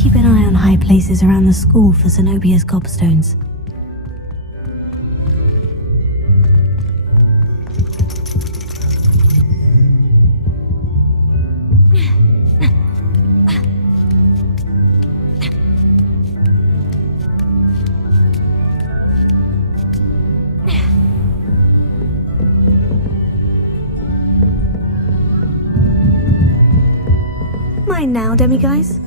keep an eye on high places around the school for Zenobia's gobstones. Mine now, demiguys.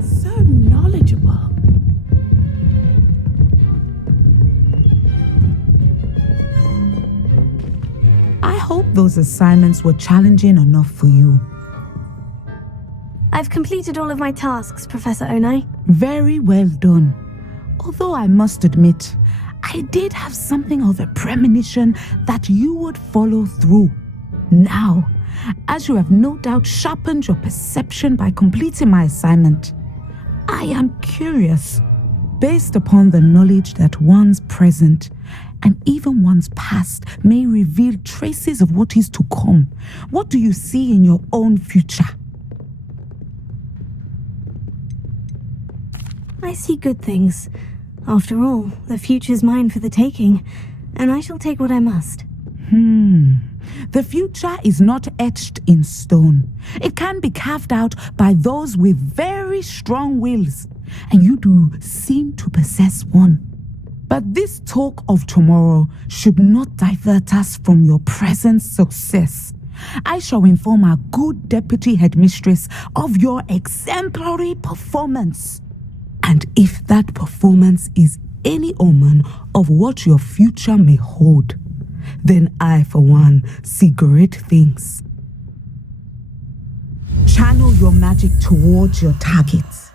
So knowledgeable. I hope those assignments were challenging enough for you. I've completed all of my tasks, Professor Onai. Very well done. Although I must admit, I did have something of a premonition that you would follow through. Now, as you have no doubt sharpened your perception by completing my assignment, I am curious, based upon the knowledge that one's present and even one's past may reveal traces of what is to come. What do you see in your own future? I see good things. After all, the future's mine for the taking, and I shall take what I must. The future is not etched in stone. It can be carved out by those with very strong wills, and you do seem to possess one. But this talk of tomorrow should not divert us from your present success. I shall inform our good deputy headmistress of your exemplary performance. And if that performance is any omen of what your future may hold, then I, for one, see great things. Channel your magic towards your targets.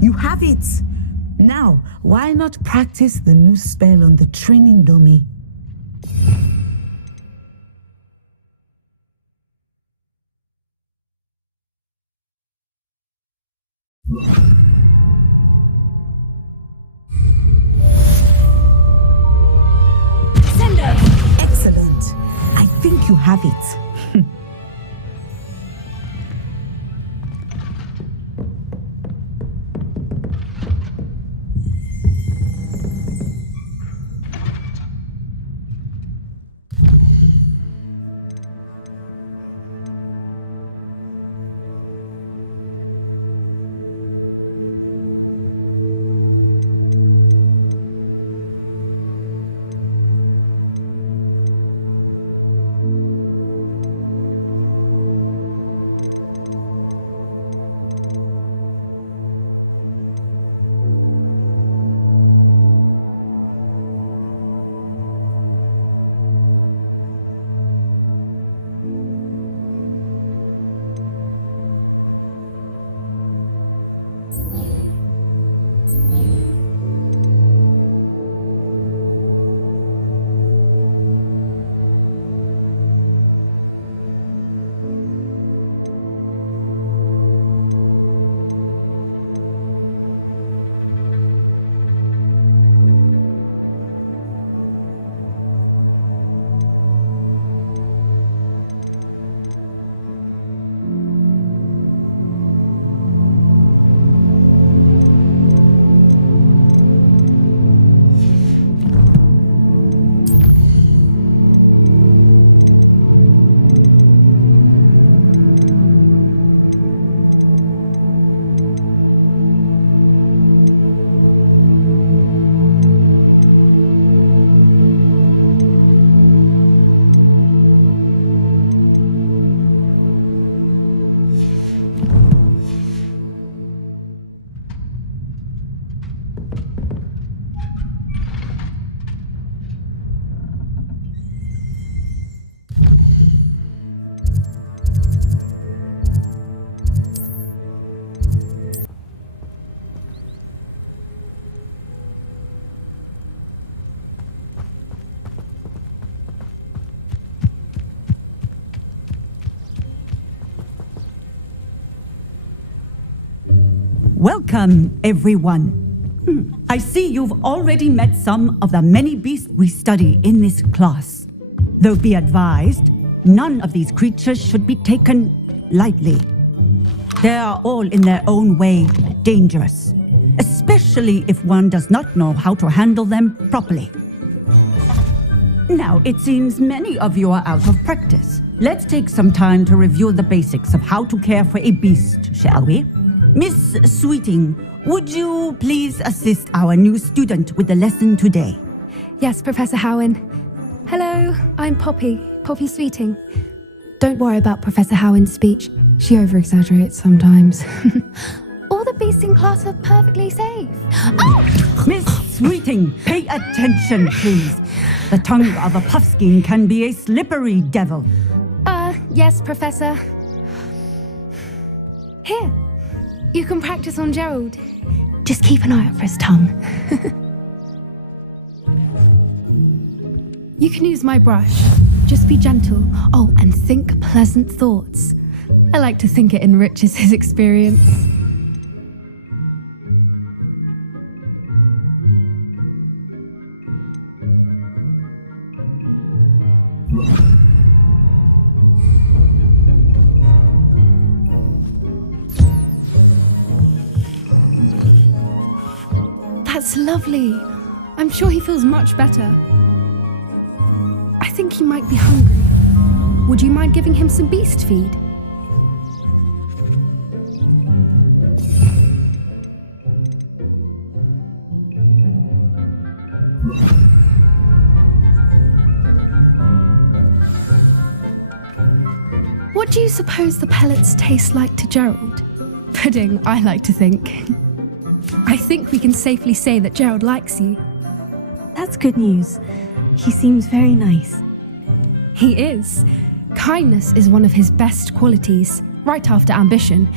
You have it! Now, why not practice the new spell on the training dummy? Sender! Excellent. I think you have it. Welcome, everyone. I see you've already met some of the many beasts we study in this class. Though be advised, none of these creatures should be taken lightly. They are all in their own way dangerous, especially if one does not know how to handle them properly. Now, it seems many of you are out of practice. Let's take some time to review the basics of how to care for a beast, shall we? Miss Sweeting, would you please assist our new student with the lesson today? Yes, Professor Howen. Hello, I'm Poppy Sweeting. Don't worry about Professor Howen's speech. She over-exaggerates sometimes. All the beasts in class are perfectly safe. Oh! Miss Sweeting, pay attention, please. The tongue of a puffskein can be a slippery devil. Yes, Professor. Here, you can practice on Gerald. Just keep an eye out for his tongue. You can use my brush. Just be gentle. Oh, and think pleasant thoughts. I like to think it enriches his experience. That's lovely. I'm sure he feels much better. I think he might be hungry. Would you mind giving him some beast feed? What do you suppose the pellets taste like to Gerald? Pudding, I like to think. I think we can safely say that Gerald likes you. That's good news. He seems very nice. He is. Kindness is one of his best qualities, right after ambition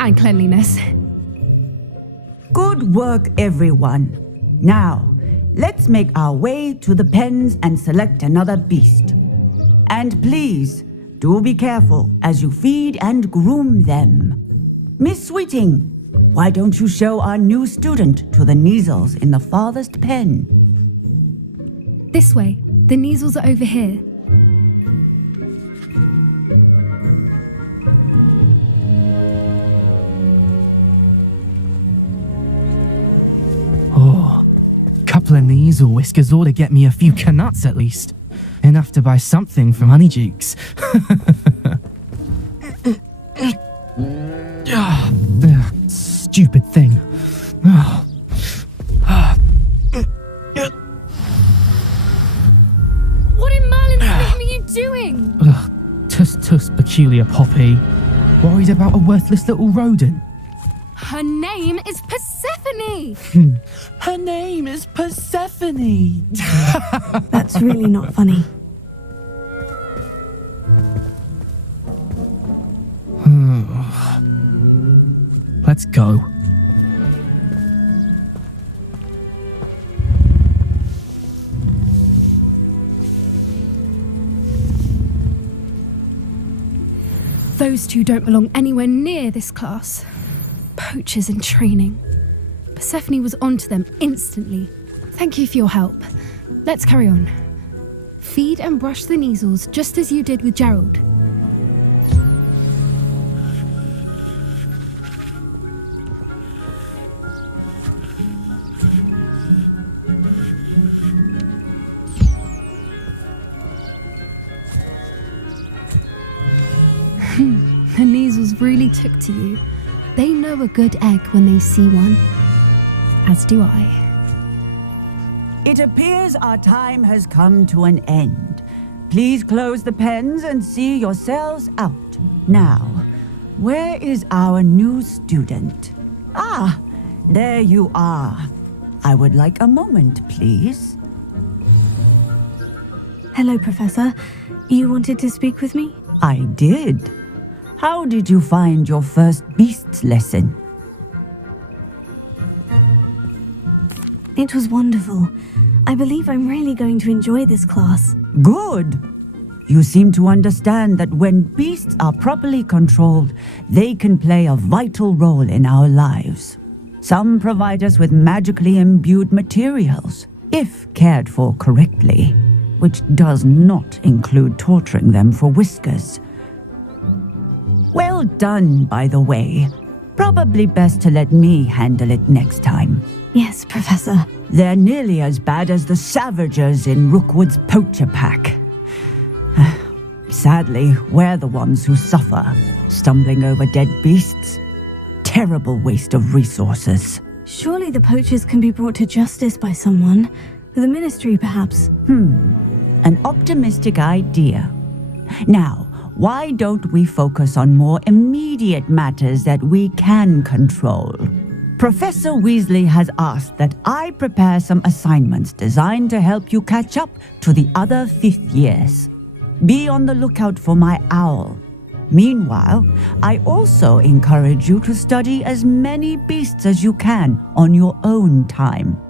and cleanliness. Good work, everyone. Now, let's make our way to the pens and select another beast. And please, do be careful as you feed and groom them. Miss Sweeting, why don't you show our new student to the Neasels in the farthest pen? This way. The Neasels are over here. Oh, couple of Neasel whiskers ought to get me a few canuts at least. Enough to buy something from Honeydukes. Stupid thing. What in Merlin's name are you doing? Tuss, peculiar Poppy. Worried about a worthless little rodent. Her name is Persephone! Her name is Persephone! That's really not funny. Let's go. Those two don't belong anywhere near this class. Poachers in training. Persephone was onto them instantly. Thank you for your help. Let's carry on. Feed and brush the Neasels just as you did with Gerald. The Neasels really took to you. They know a good egg when they see one. As do I. It appears our time has come to an end. Please close the pens and see yourselves out. Now, where is our new student? Ah, there you are. I would like a moment, please. Hello, Professor. You wanted to speak with me? I did. How did you find your first beasts lesson? It was wonderful. I believe I'm really going to enjoy this class. Good. You seem to understand that when beasts are properly controlled, they can play a vital role in our lives. Some provide us with magically imbued materials, if cared for correctly, which does not include torturing them for whiskers. Well done, by the way. Probably best to let me handle it next time. Yes, Professor. They're nearly as bad as the Savagers in Rookwood's poacher pack. Sadly, we're the ones who suffer, stumbling over dead beasts. Terrible waste of resources. Surely the poachers can be brought to justice by someone. The Ministry, perhaps. An optimistic idea. Now, why don't we focus on more immediate matters that we can control? Professor Weasley has asked that I prepare some assignments designed to help you catch up to the other 5th years. Be on the lookout for my owl. Meanwhile, I also encourage you to study as many beasts as you can on your own time.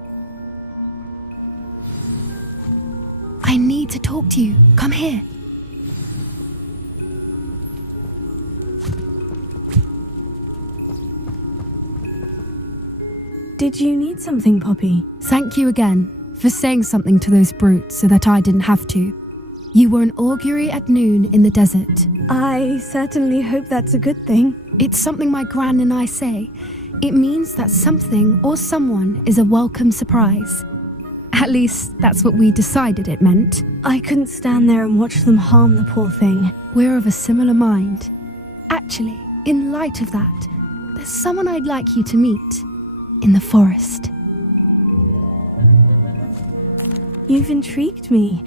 I need to talk to you. Come here. Did you need something, Poppy? Thank you again for saying something to those brutes so that I didn't have to. You were an augury at noon in the desert. I certainly hope that's a good thing. It's something my gran and I say. It means that something or someone is a welcome surprise. At least, that's what we decided it meant. I couldn't stand there and watch them harm the poor thing. We're of a similar mind. Actually, in light of that, there's someone I'd like you to meet. In the forest. You've intrigued me.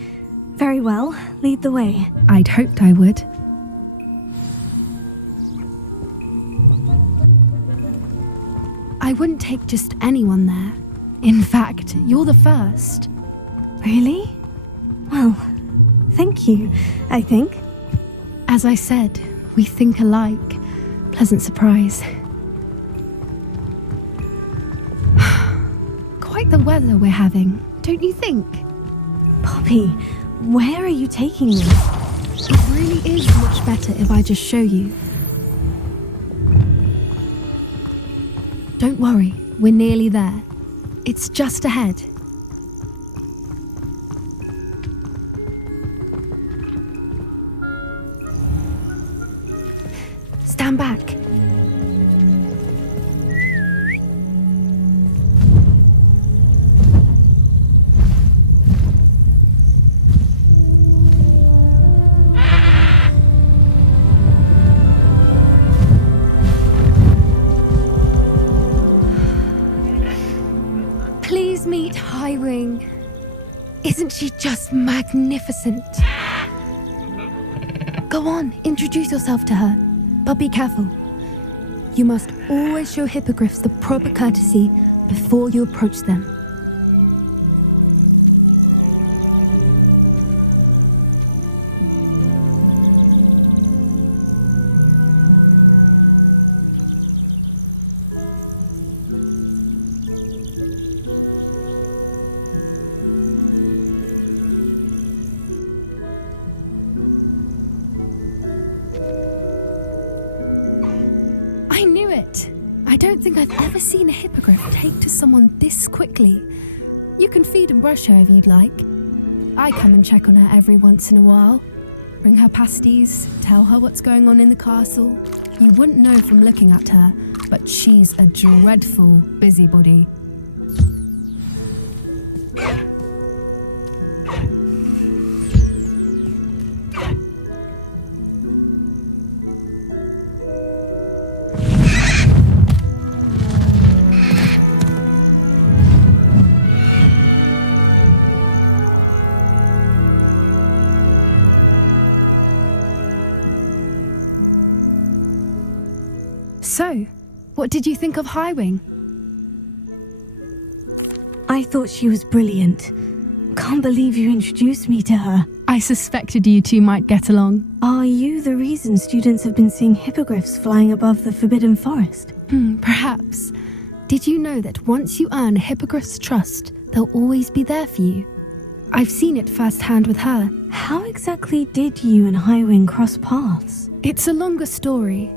Very well, lead the way. I'd hoped I would. I wouldn't take just anyone there. In fact, you're the first. Really? Well, thank you, I think. As I said, we think alike. Pleasant surprise. Quite the weather we're having, don't you think? Poppy, where are you taking me? It really is much better if I just show you. Don't worry, we're nearly there. It's just ahead. Stand back. Please meet Highwing. Isn't she just magnificent? Go on, introduce yourself to her. But be careful. You must always show hippogriffs the proper courtesy before you approach them. I knew it! I don't think I've ever seen a hippogriff take to someone this quickly. You can feed and brush her if you'd like. I come and check on her every once in a while. Bring her pasties, tell her what's going on in the castle. You wouldn't know from looking at her, but she's a dreadful busybody. So, what did you think of Highwing? I thought she was brilliant. Can't believe you introduced me to her. I suspected you two might get along. Are you the reason students have been seeing hippogriffs flying above the Forbidden Forest? Perhaps. Did you know that once you earn a hippogriff's trust, they'll always be there for you? I've seen it firsthand with her. How exactly did you and Highwing cross paths? It's a longer story,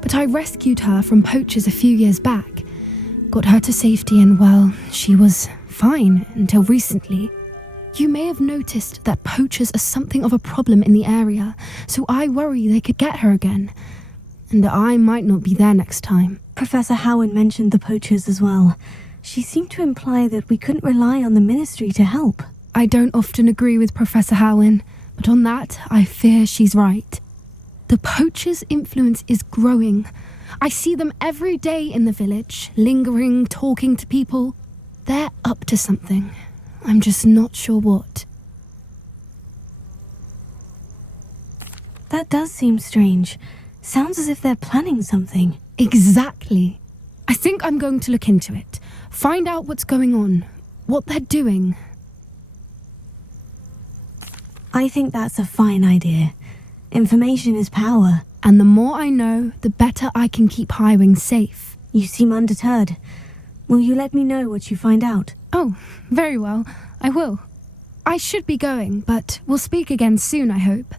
but I rescued her from poachers a few years back. Got her to safety and, well, she was fine until recently. You may have noticed that poachers are something of a problem in the area, so I worry they could get her again. And I might not be there next time. Professor Howard mentioned the poachers as well. She seemed to imply that we couldn't rely on the Ministry to help. I don't often agree with Professor Howin, but on that, I fear she's right. The poachers' influence is growing. I see them every day in the village, lingering, talking to people. They're up to something. I'm just not sure what. That does seem strange. Sounds as if they're planning something. Exactly. I think I'm going to look into it. Find out what's going on, what they're doing. I think that's a fine idea. Information is power. And the more I know, the better I can keep Highwing safe. You seem undeterred. Will you let me know what you find out? Oh, very well. I will. I should be going, but we'll speak again soon, I hope.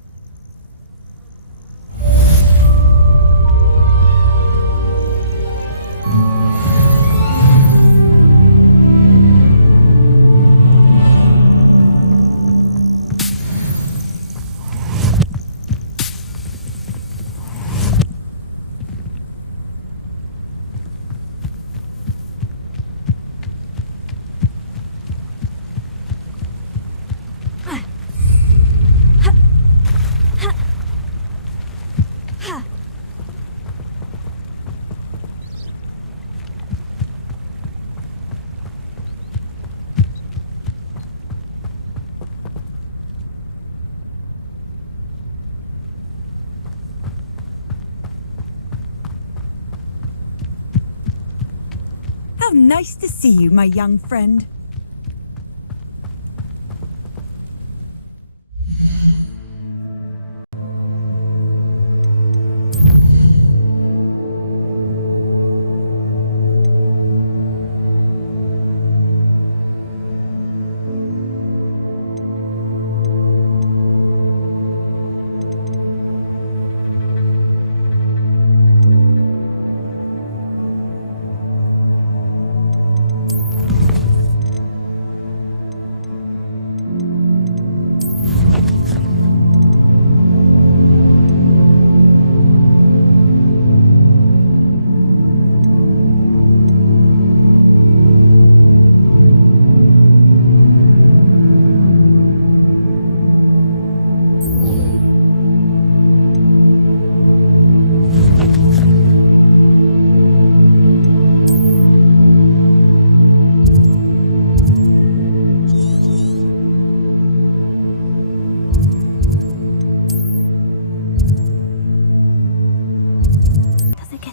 How nice to see you, my young friend.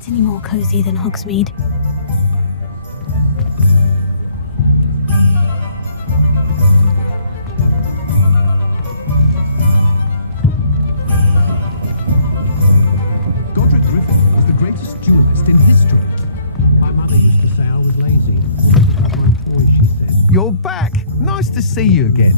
Any more cozy than Hogsmeade? Godric Griffin was the greatest duelist in history. My mother used to say I was lazy. My boy, she said. You're back. Nice to see you again.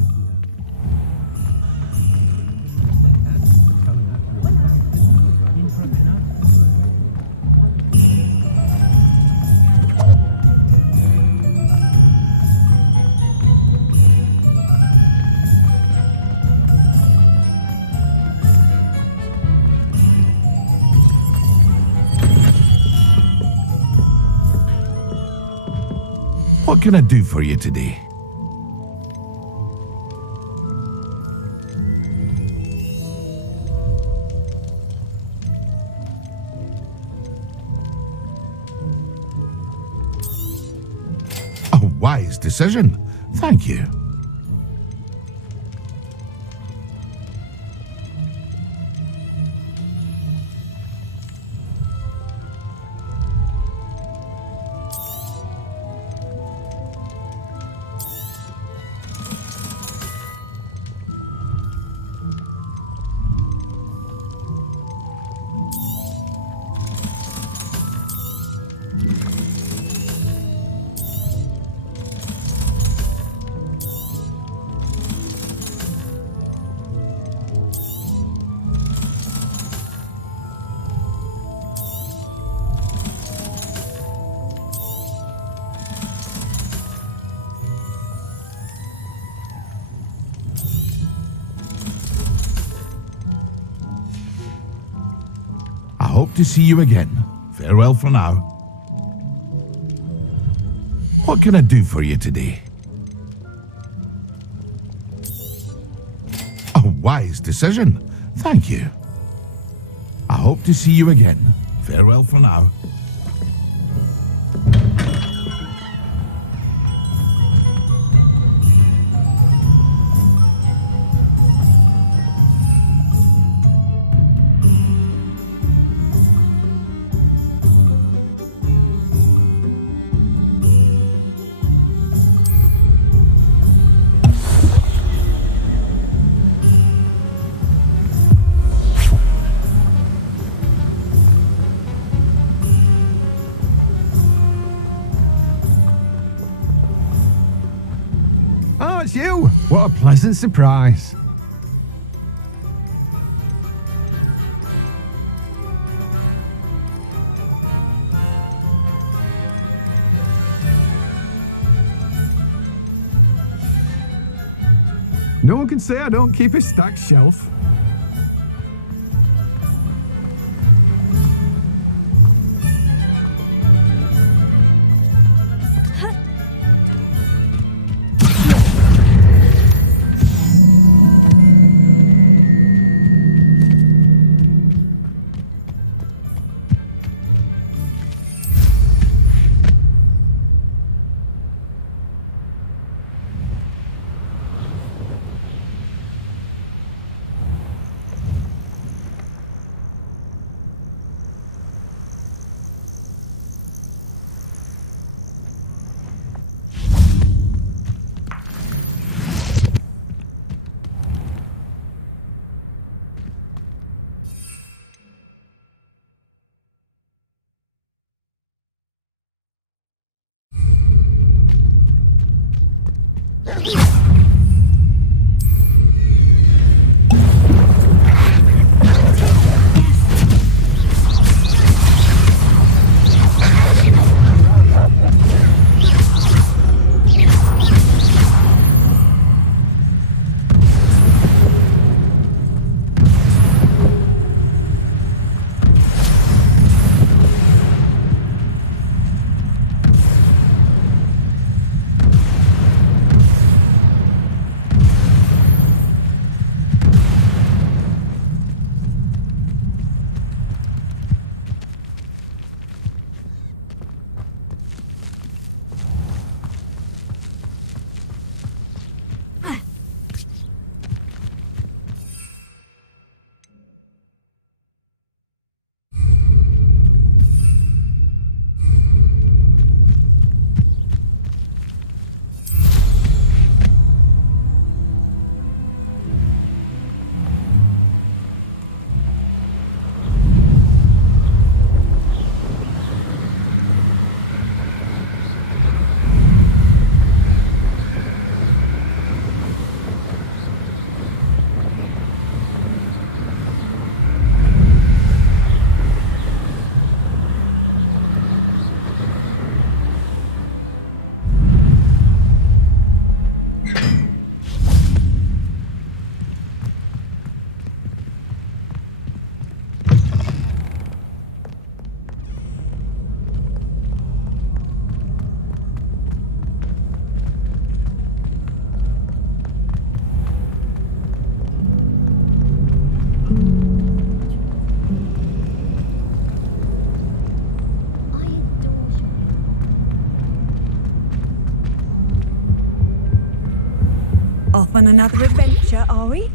What can I do for you today? A wise decision. Thank you. to see you again. Farewell for now. What can I do for you today? A wise decision. Thank you. I hope to see you again. Farewell for now. Oh, it's you! What a pleasant surprise. No one can say I don't keep a stacked shelf. Off on another adventure, are we?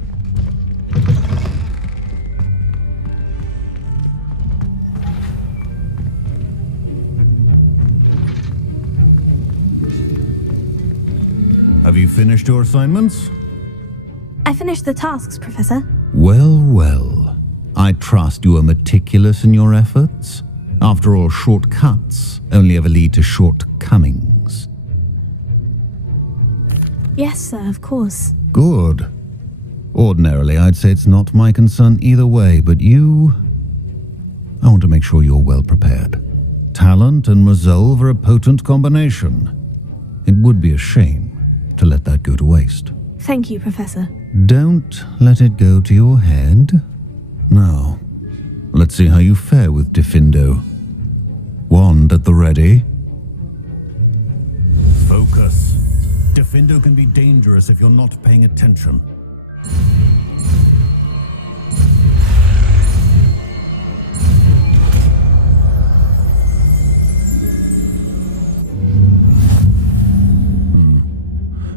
Have you finished your assignments? I finished the tasks, Professor. Well, well. I trust you are meticulous in your efforts. After all, shortcuts only ever lead to shortcomings. Yes, sir, of course. Good. Ordinarily, I'd say it's not my concern either way, but you... I want to make sure you're well prepared. Talent and resolve are a potent combination. It would be a shame to let that go to waste. Thank you, Professor. Don't let it go to your head. Now, Let's see how you fare with Diffindo. Wand at the ready. Focus. Diffindo can be dangerous if you're not paying attention.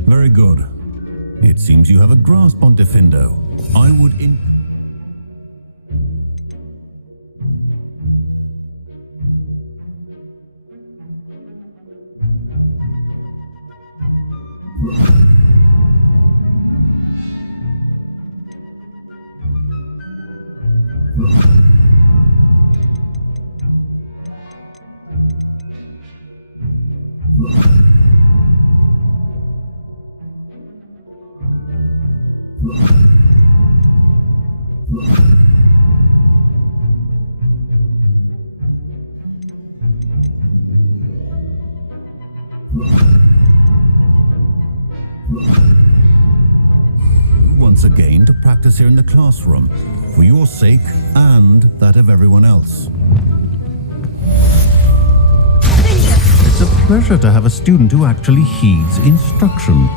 Very good. It seems you have a grasp on Diffindo. I would once again to practice here in the classroom, for your sake and that of everyone else. It's a pleasure to have a student who actually heeds instruction.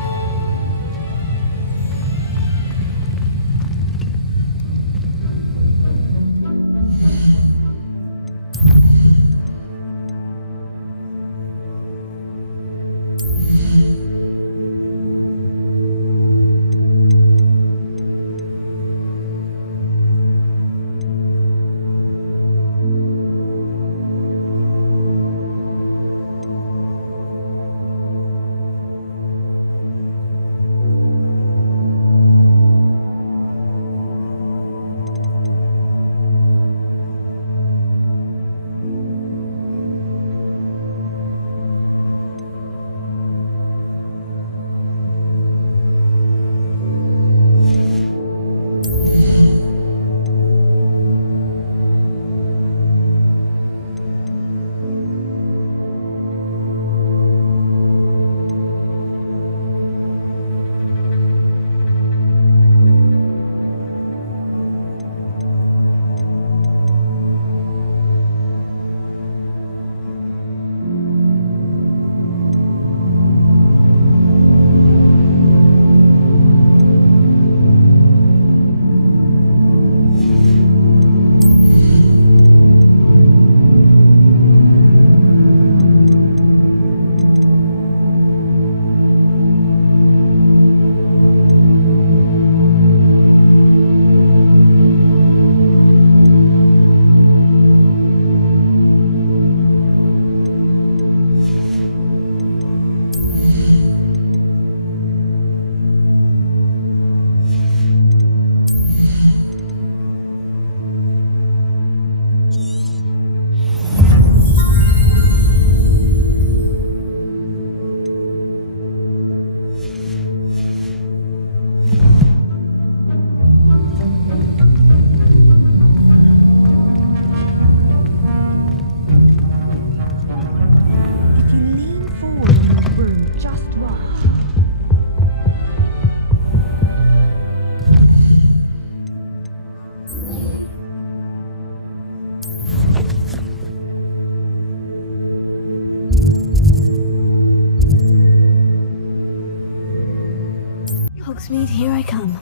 Hogsmeade, here I come.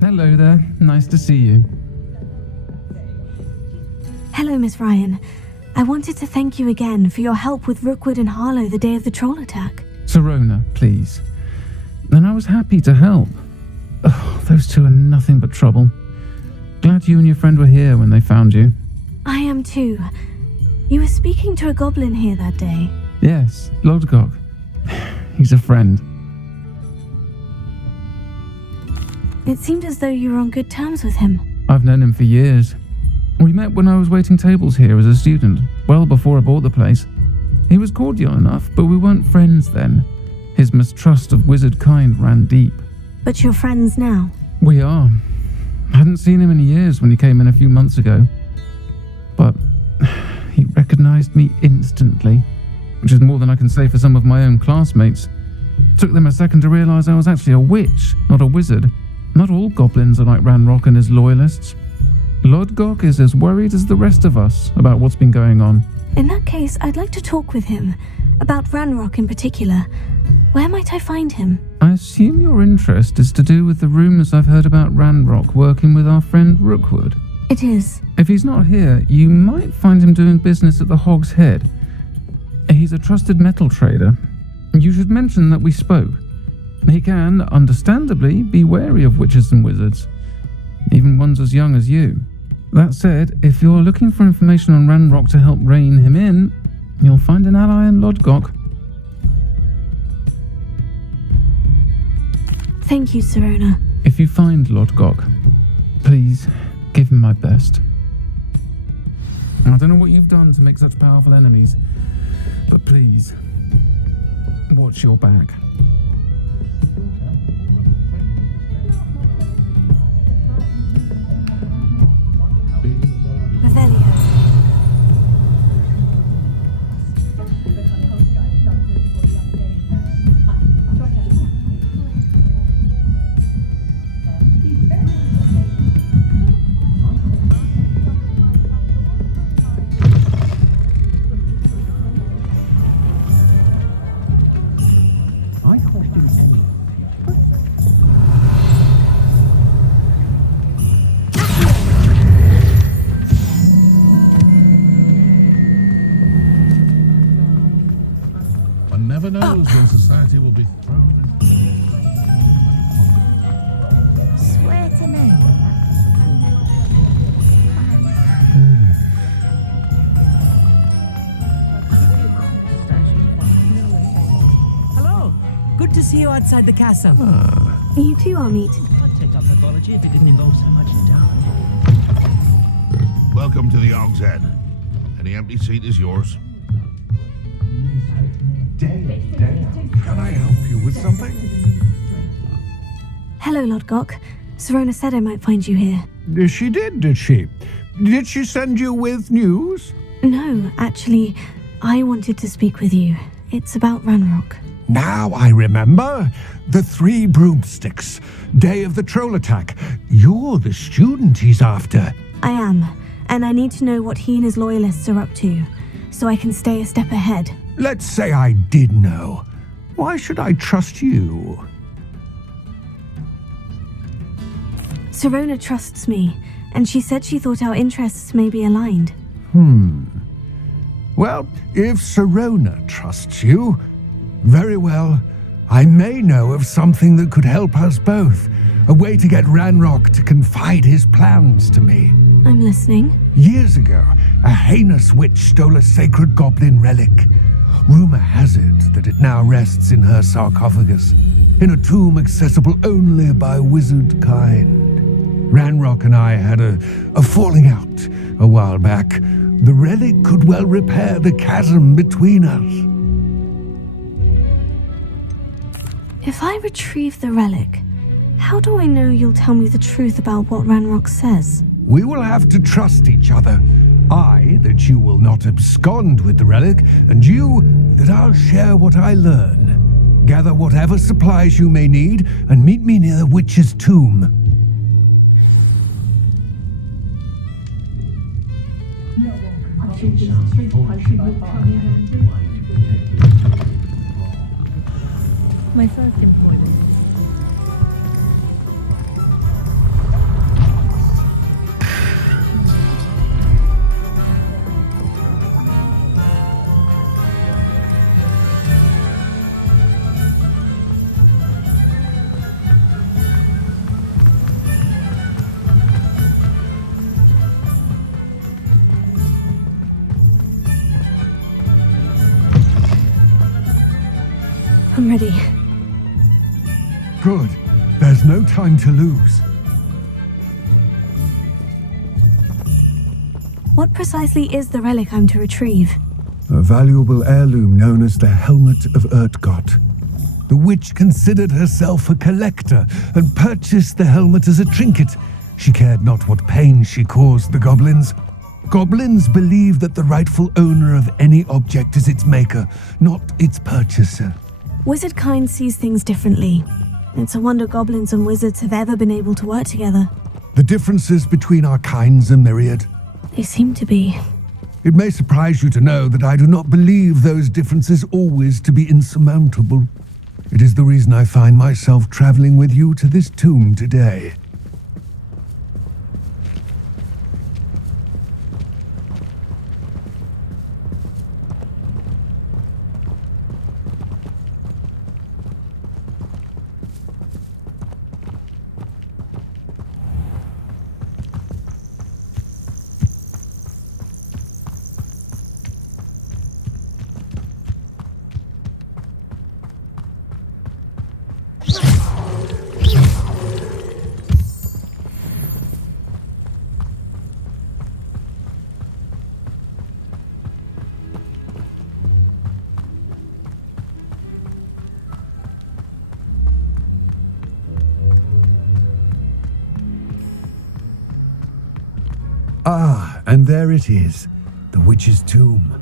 Hello there, nice to see you. Hello, Miss Ryan. I wanted to thank you again for your help with Rookwood and Harlow the day of the troll attack. Serona, please. And I was happy to help. Oh, those two are nothing but trouble. Glad you and your friend were here when they found you. I am too. You were speaking to a goblin here that day. Yes, Lodgok. He's a friend. It seemed as though you were on good terms with him. I've known him for years. We met when I was waiting tables here as a student, well before I bought the place. He was cordial enough, but we weren't friends then. His mistrust of wizard kind ran deep. But you're friends now? We are. I hadn't seen him in years when he came in a few months ago. But he recognized me instantly, which is more than I can say for some of my own classmates. Took them a second to realize I was actually a witch, not a wizard. Not all goblins are like Ranrock and his loyalists. Lodgok is as worried as the rest of us about what's been going on. In that case, I'd like to talk with him. About Ranrock in particular. Where might I find him? I assume your interest is to do with the rumours I've heard about Ranrock working with our friend Rookwood. It is. If he's not here, you might find him doing business at the Hog's Head. He's a trusted metal trader. You should mention that we spoke. He can, understandably, be wary of witches and wizards, even ones as young as you. That said, if you're looking for information on Ranrock to help rein him in, you'll find an ally in Lodgok. Thank you, Sirona. If you find Lodgok, please give him my best. I don't know what you've done to make such powerful enemies, but please, watch your back. Revelio. Never knows when society will be thrown in. Swear to me. Hello. Good to see you outside the castle. You too, Amit. I'd take up pathology if it didn't involve so much time. Welcome to the Hog's Head. Any empty seat is yours. Can I help you with something? Hello, Lodgok. Sirona said I might find you here. She did she? Did she send you with news? No, actually, I wanted to speak with you. It's about Ranrock. Now I remember. The 3 broomsticks. Day of the troll attack. You're the student he's after. I am, and I need to know what he and his loyalists are up to, so I can stay a step ahead. Let's say I did know. Why should I trust you? Sirona trusts me, and she said she thought our interests may be aligned. Well, if Sirona trusts you, very well, I may know of something that could help us both. A way to get Ranrock to confide his plans to me. I'm listening. Years ago, a heinous witch stole a sacred goblin relic. Rumor has it that it now rests in her sarcophagus, in a tomb accessible only by wizard kind. Ranrock and I had a falling out a while back. The relic could well repair the chasm between us. If I retrieve the relic, how do I know you'll tell me the truth about what Ranrock says? We will have to trust each other. I, that you will not abscond with the relic, and you, that I'll share what I learn. Gather whatever supplies you may need, and meet me near the witch's tomb. My first employment. I'm ready. Good. There's no time to lose. What precisely is the relic I'm to retrieve? A valuable heirloom known as the Helmet of Urtgott. The witch considered herself a collector and purchased the helmet as a trinket. She cared not what pain she caused the goblins. Goblins believe that the rightful owner of any object is its maker, not its purchaser. Wizard kind sees things differently. It's a wonder goblins and wizards have ever been able to work together. The differences between our kinds are myriad. They seem to be. It may surprise you to know that I do not believe those differences always to be insurmountable. It is the reason I find myself traveling with you to this tomb today. Ah, and there it is, the witch's tomb.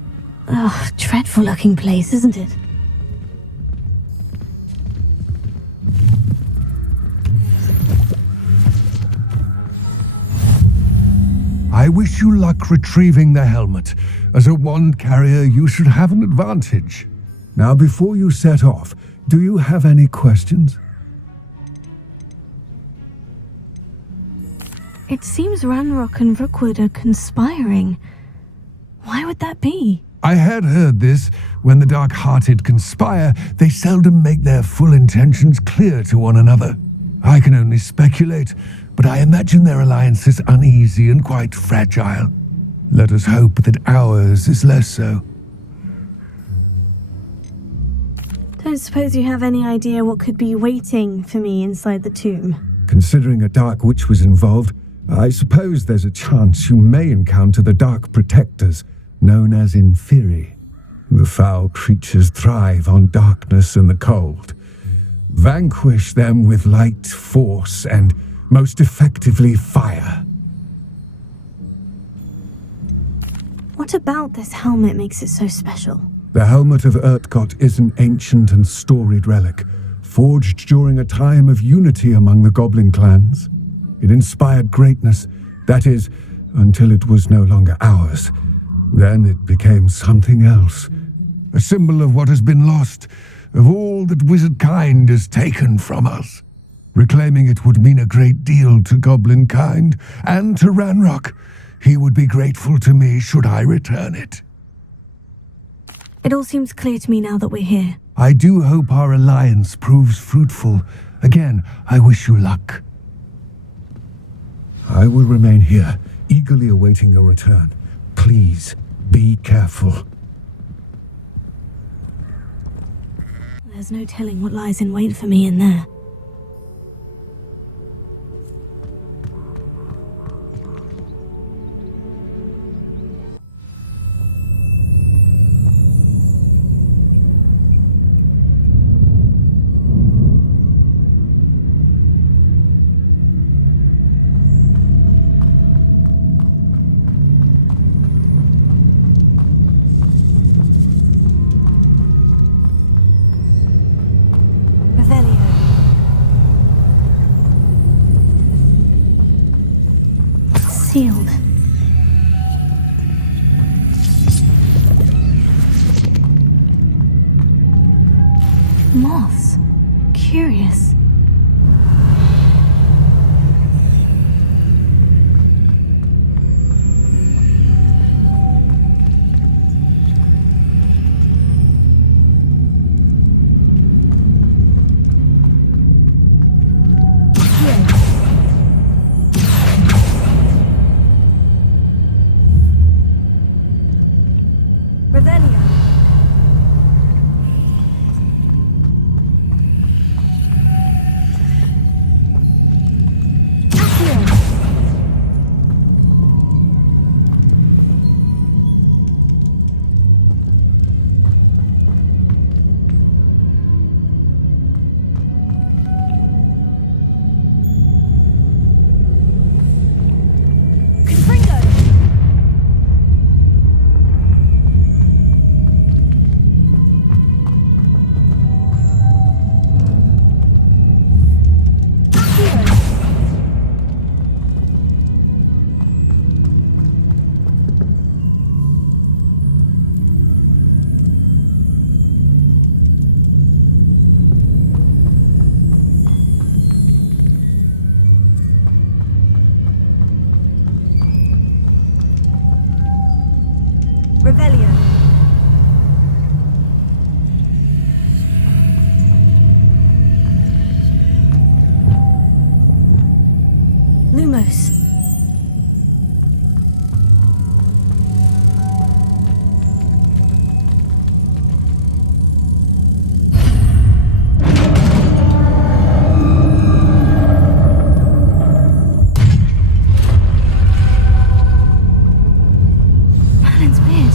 Ugh, dreadful looking place, isn't it? I wish you luck retrieving the helmet. As a wand carrier, you should have an advantage. Now, before you set off, do you have any questions? It seems Ranrock and Rookwood are conspiring. Why would that be? I had heard this. When the dark-hearted conspire, they seldom make their full intentions clear to one another. I can only speculate, but I imagine their alliance is uneasy and quite fragile. Let us hope that ours is less so. Don't suppose you have any idea what could be waiting for me inside the tomb? Considering a dark witch was involved, I suppose there's a chance you may encounter the Dark Protectors, known as Inferi. The foul creatures thrive on darkness and the cold. Vanquish them with light, force, and most effectively fire. What about this helmet makes it so special? The helmet of Urtkot is an ancient and storied relic, forged during a time of unity among the goblin clans. It inspired greatness, that is, until it was no longer ours. Then it became something else. A symbol of what has been lost, of all that wizard kind has taken from us. Reclaiming it would mean a great deal to goblin kind, and to Ranrock. He would be grateful to me should I return it. It all seems clear to me now that we're here. I do hope our alliance proves fruitful. Again, I wish you luck. I will remain here, eagerly awaiting your return. Please, be careful. There's no telling what lies in wait for me in there. Sealed. Moths. Curious. Revelio. Lumos. Merlin's beard.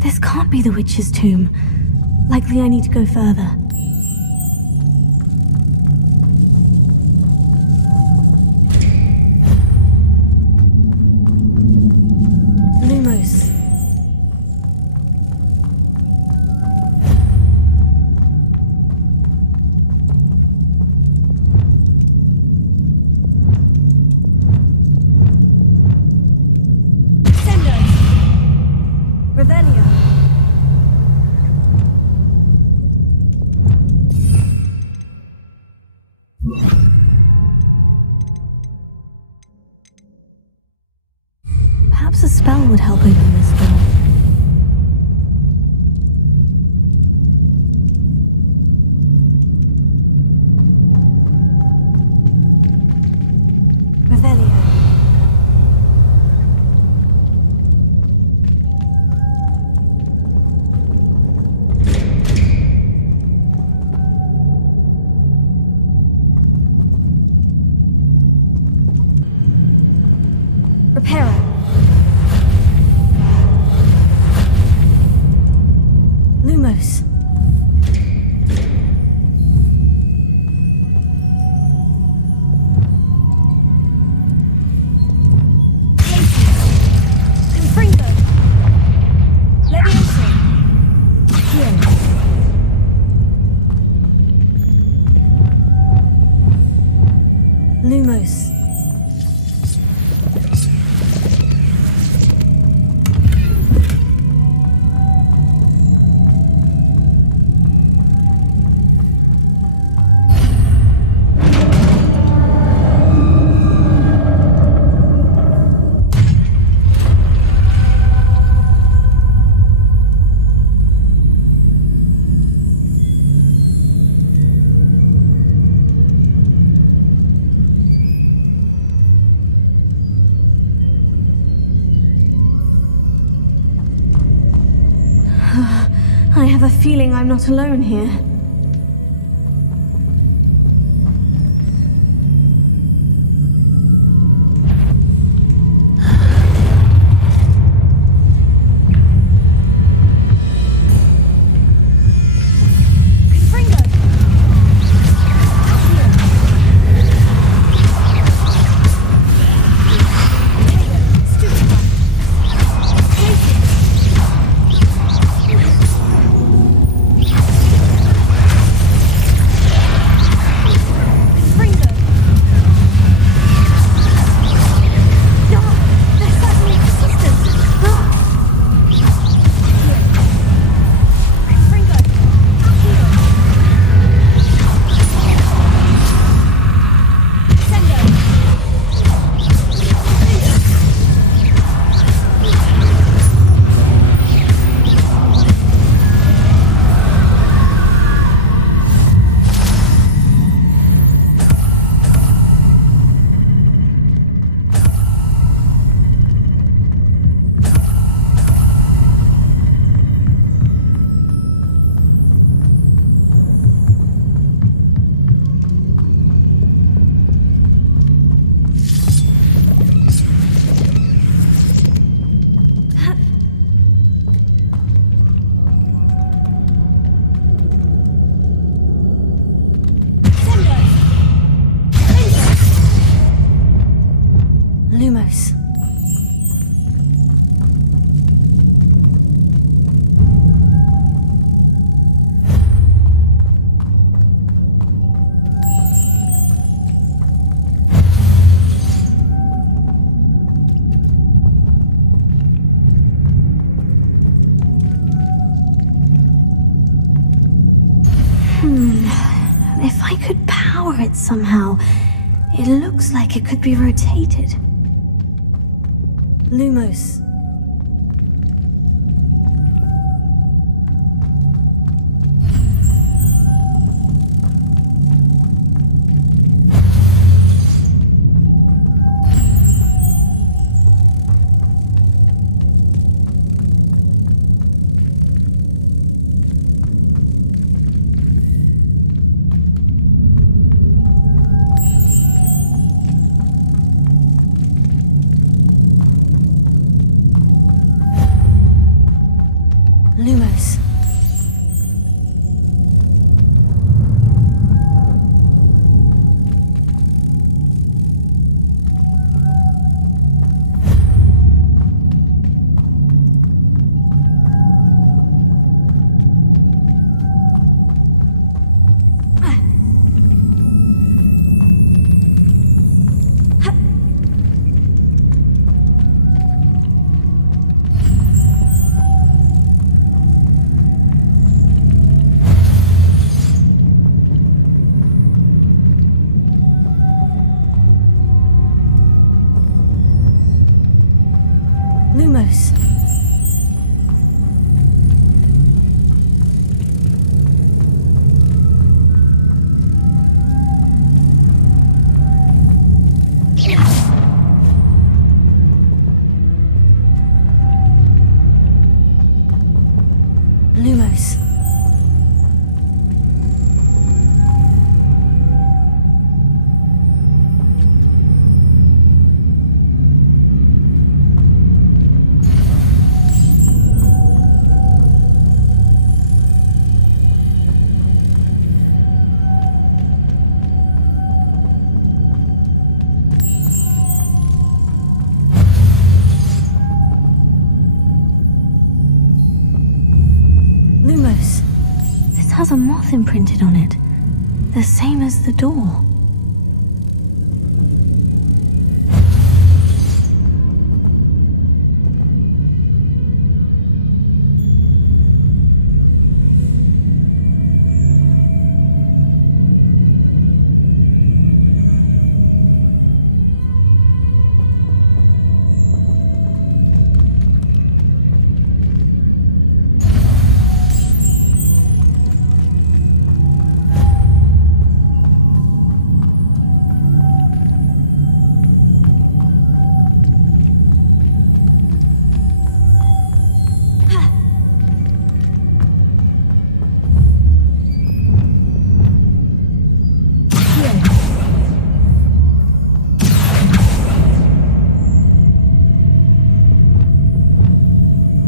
This can't be the witch's tomb. Likely I need to go further. Lumos. Sendos. Revelio. Perhaps a spell would help open this door. Revelio. Reparo. Lumos. Confringo. Levioso. Here. Lumos. I have a feeling I'm not alone here. Lumos. it somehow. It looks like it could be rotated. Lumos. Lumos. Lumos. Lumos. Lumos. This has a moth imprinted on it. The same as the door.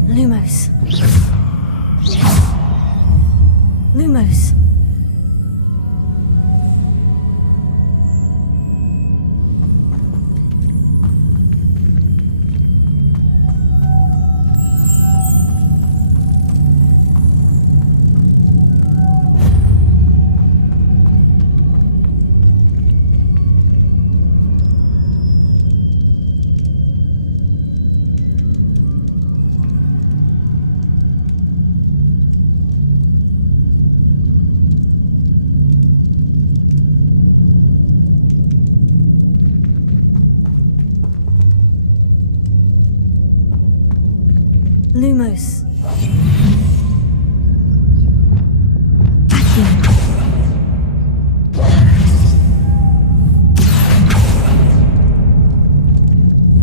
Lumos. Lumos. Lumos. Vacuum.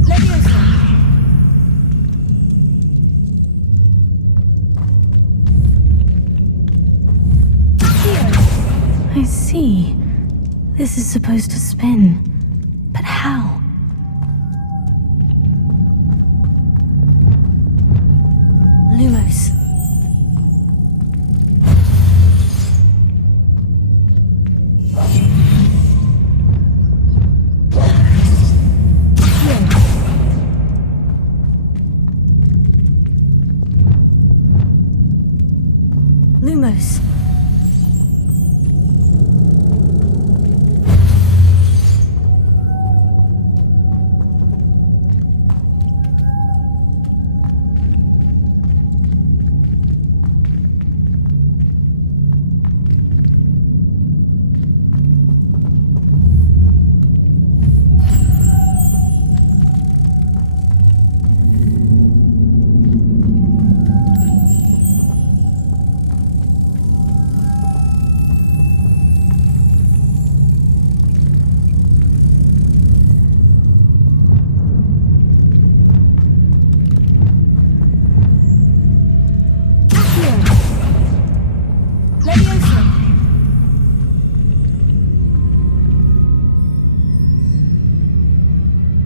Leviosa. I see. This is supposed to spin. But how? Lumos. Lumos.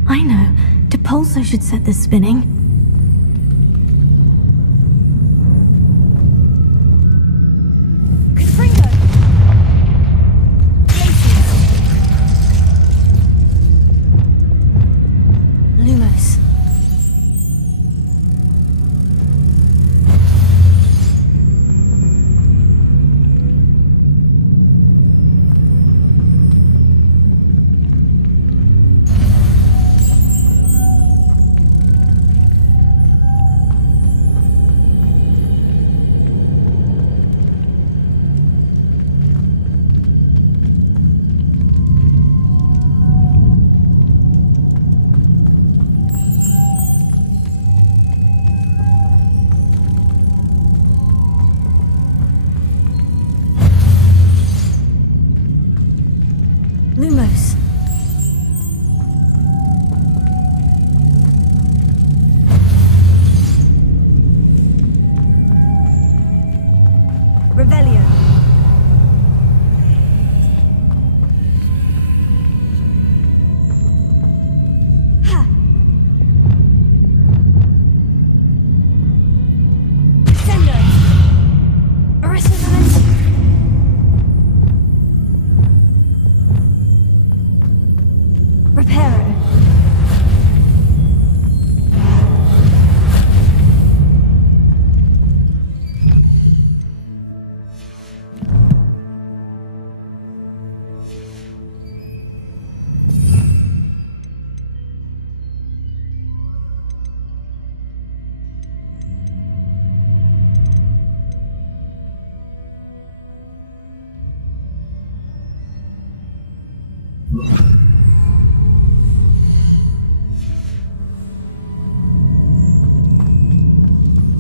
I know. Depulso should set this spinning. Lumos. Lumos. Rebellion. Ha. Sendo. Resonance. Reparo.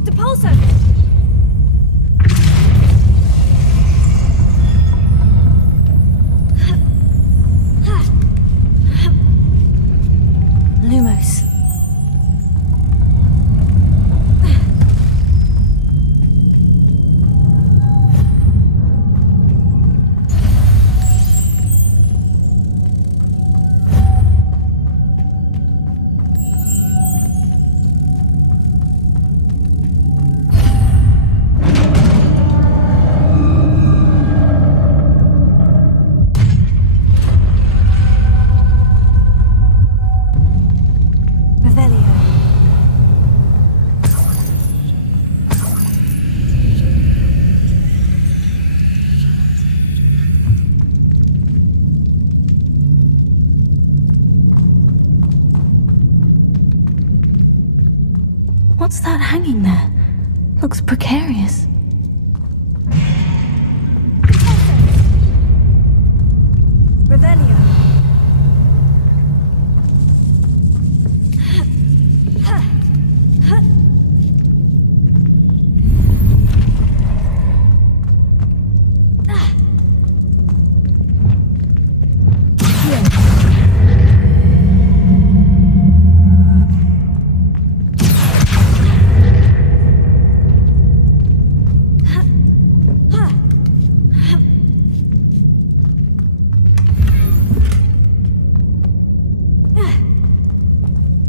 Depulso! Lumos. What's that hanging there? Looks precarious. Revelio.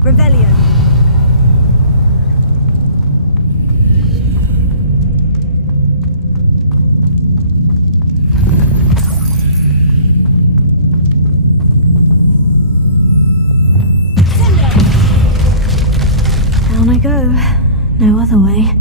Rebellion. Down I go. No other way.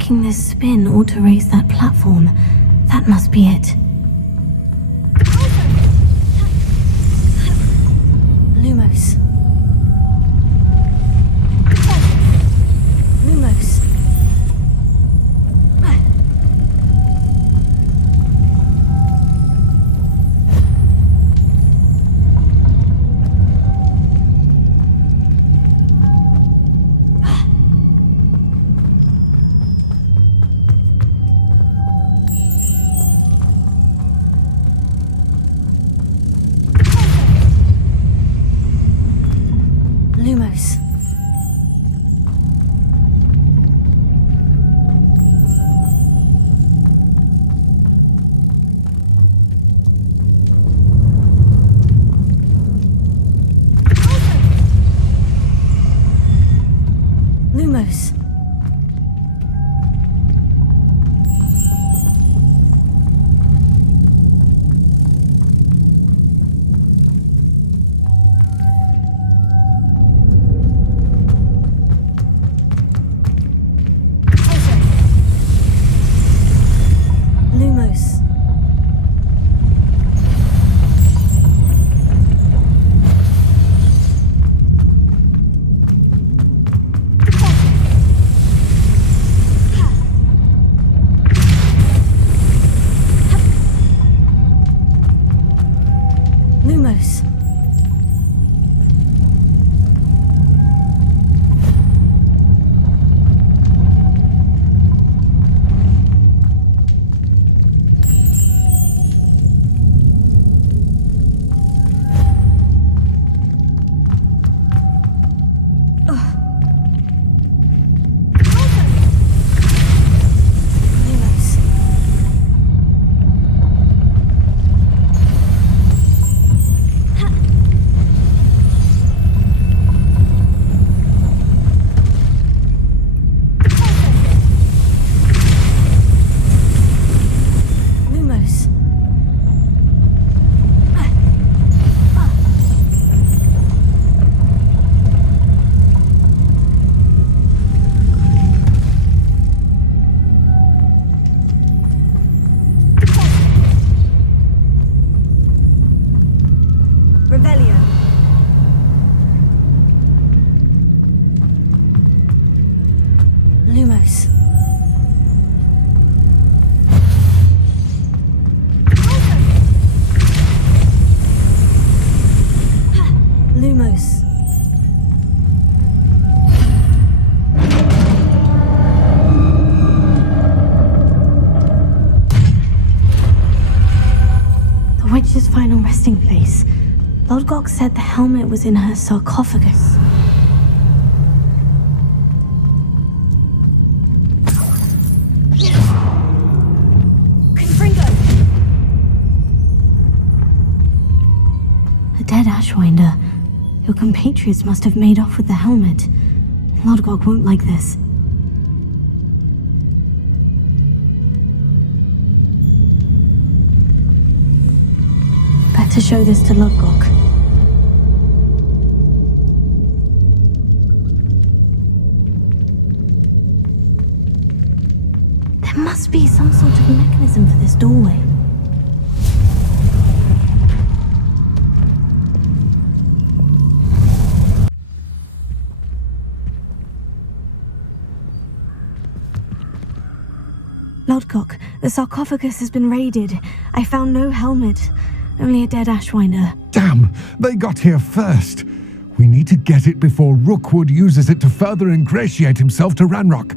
Making this spin ought to raise that platform. That must be it. Lumos. Lumos. Lumos. Lumos. Lumos. Lumos. Revelio. Lumos. Lumos. The witch's final resting place. Lodgok said the helmet was in her sarcophagus. Confringo! A dead Ashwinder. Your compatriots must have made off with the helmet. Lodgok won't like this. Better show this to Lodgok. There must be some sort of mechanism for this doorway. Lodgok, the sarcophagus has been raided. I found no helmet, only a dead Ashwinder. Damn! They got here first. We need to get it before Rookwood uses it to further ingratiate himself to Ranrock.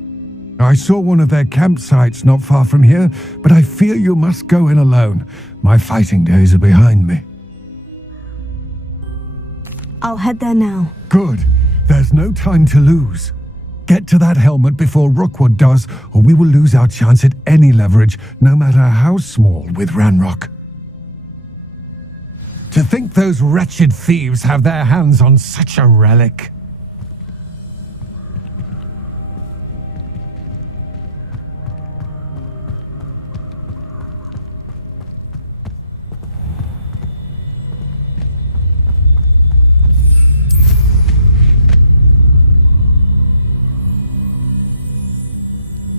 I saw one of their campsites not far from here, but I fear you must go in alone. My fighting days are behind me. I'll head there now. Good. There's no time to lose. Get to that helmet before Rookwood does, or we will lose our chance at any leverage, no matter how small, with Ranrock. To think those wretched thieves have their hands on such a relic.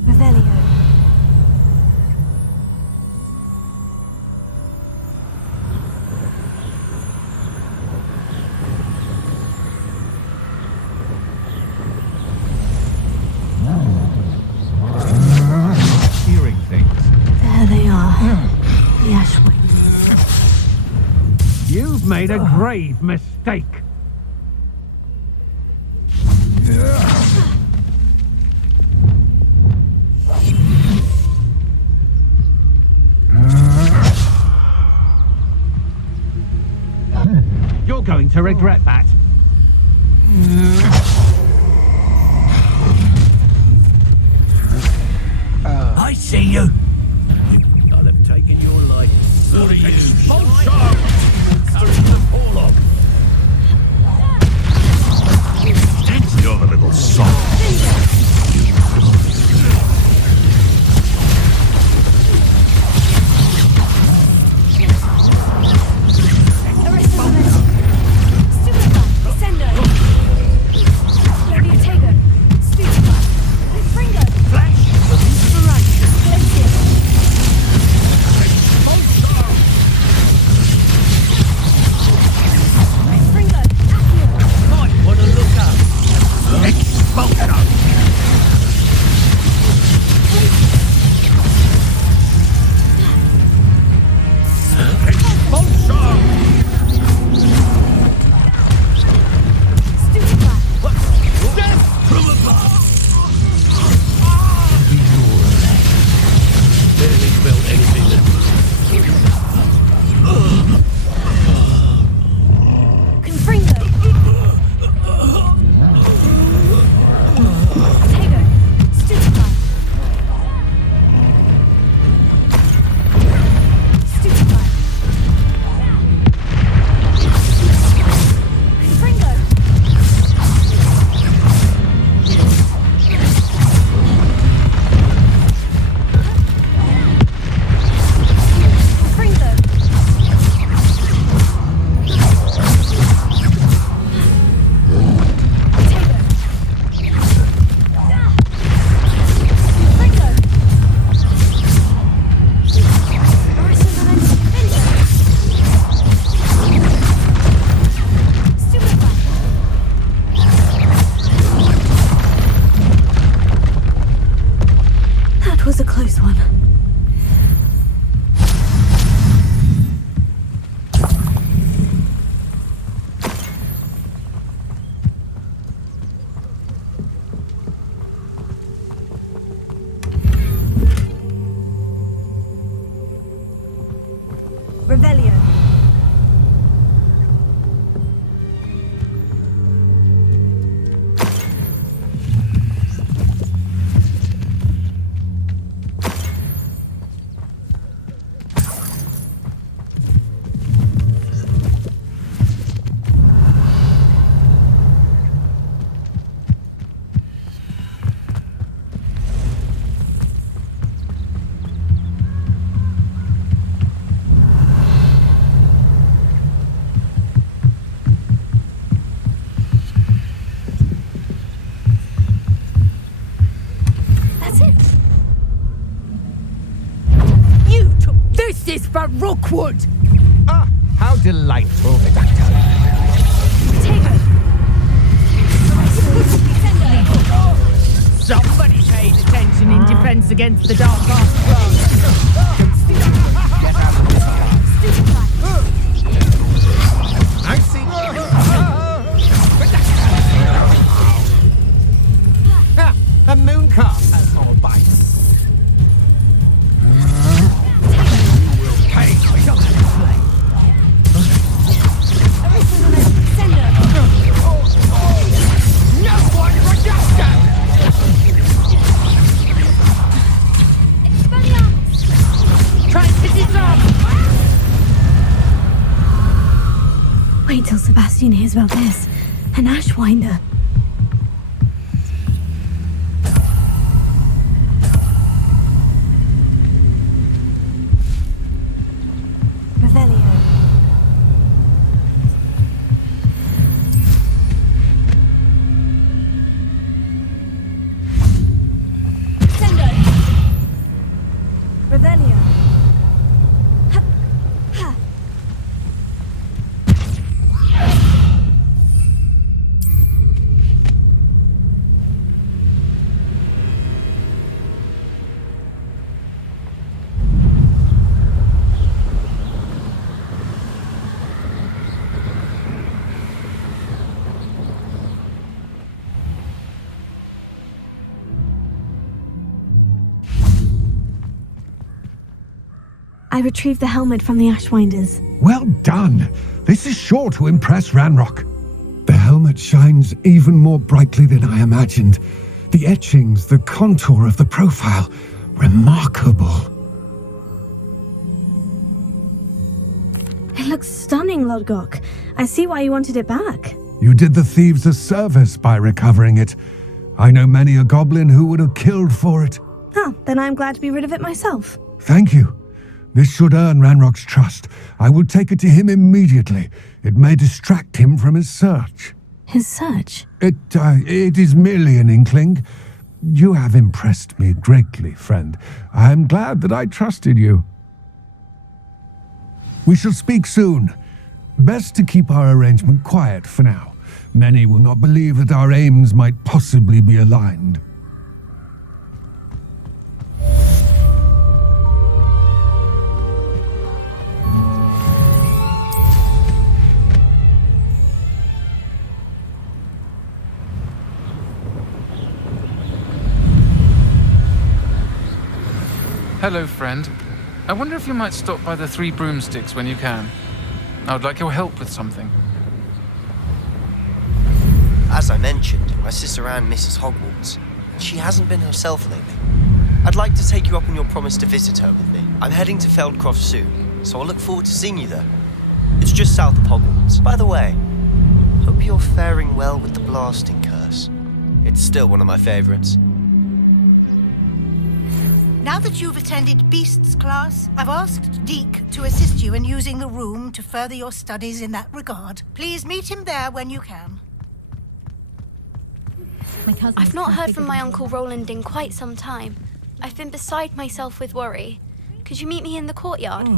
Revelio. made a grave mistake. You're going to regret that. I see you. I'll have taken your life. What are you? You're the little son. For Rookwood! Ah, how delightful. Somebody paid attention in defense against the dark arts club. I see. A moon calf has more bite. Wait till Sebastian hears about this. An Ashwinder. I retrieved the helmet from the Ashwinders. Well done. This is sure to impress Ranrock. The helmet shines even more brightly than I imagined. The etchings, the contour of the profile, remarkable. It looks stunning, Lodgok. I see why you wanted it back. You did the thieves a service by recovering it. I know many a goblin who would have killed for it. Oh, then I'm glad to be rid of it myself. Thank you. This should earn Ranrock's trust. I will take it to him immediately. It may distract him from his search. His search? It is merely an inkling. You have impressed me greatly, friend. I am glad that I trusted you. We shall speak soon. Best to keep our arrangement quiet for now. Many will not believe that our aims might possibly be aligned. Hello, friend. I wonder if you might stop by the Three Broomsticks when you can. I would like your help with something. As I mentioned, my sister Anne misses Hogwarts. She hasn't been herself lately. I'd like to take you up on your promise to visit her with me. I'm heading to Feldcroft soon, so I'll look forward to seeing you there. It's just south of Hogwarts. By the way, hope you're faring well with the blasting curse. It's still one of my favorites. Now that you've attended Beasts class, I've asked Deke to assist you in using the room to further your studies in that regard. Please meet him there when you can. I've not heard from my Uncle Roland in quite some time. I've been beside myself with worry. Could you meet me in the courtyard?